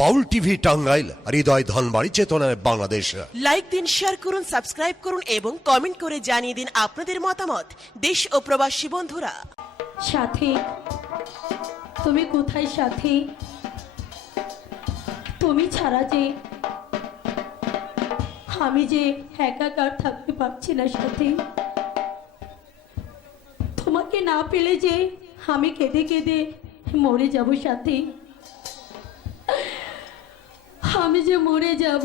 বাউল TV Tangail Hridoy Dhanbari চেতনায় Bangladesh. Like দিন share করুন সাবস্ক্রাইব করুন এবং কমেন্ট করে জানিয়ে দিন আপনাদের মতামত। দেশ ও প্রবাসী বন্ধুরা। সাথী তুমি কোথায় সাথী? তুমি ছাড়া যে আমি যে একাকার থাকতে পারছি না সাথী। তোমাকে না পেলে যে আমি কেঁদে কেঁদে মরে যাব সাথী। আমি যে মরে যাব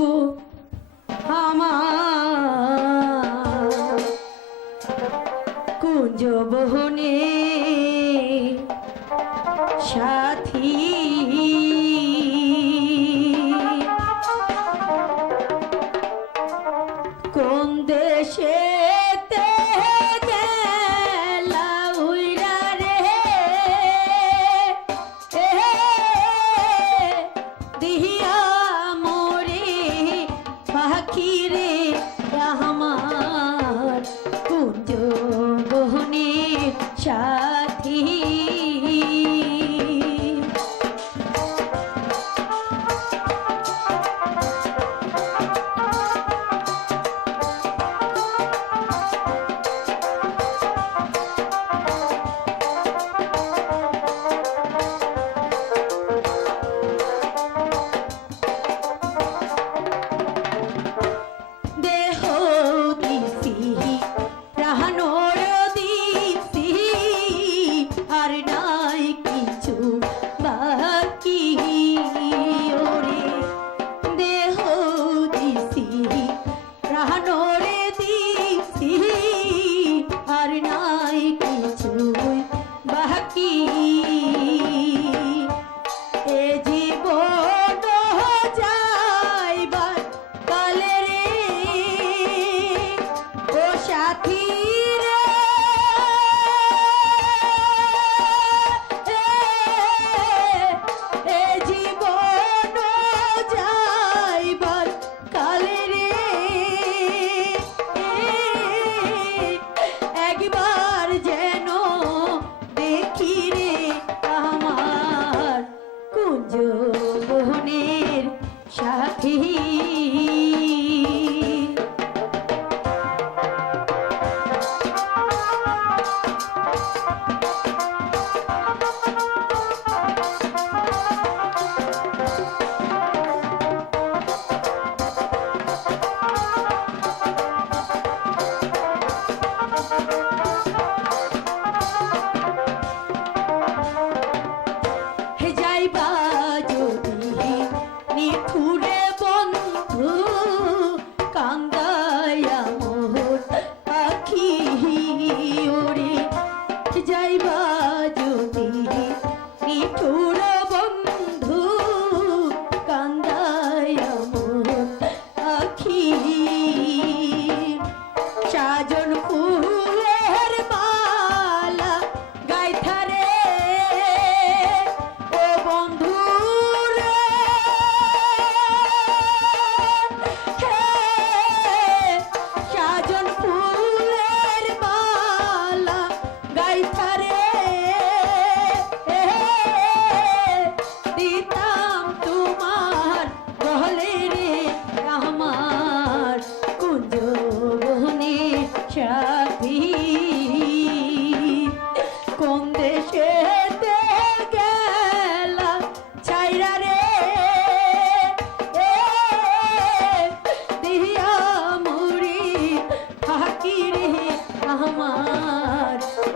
কুঞ্জ বহনে সাথী। কোন দেশে দিহিয়া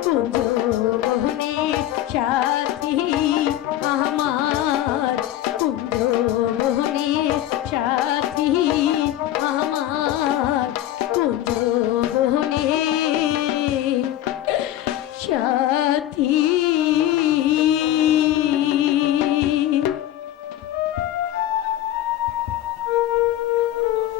আমার কুঞ্জ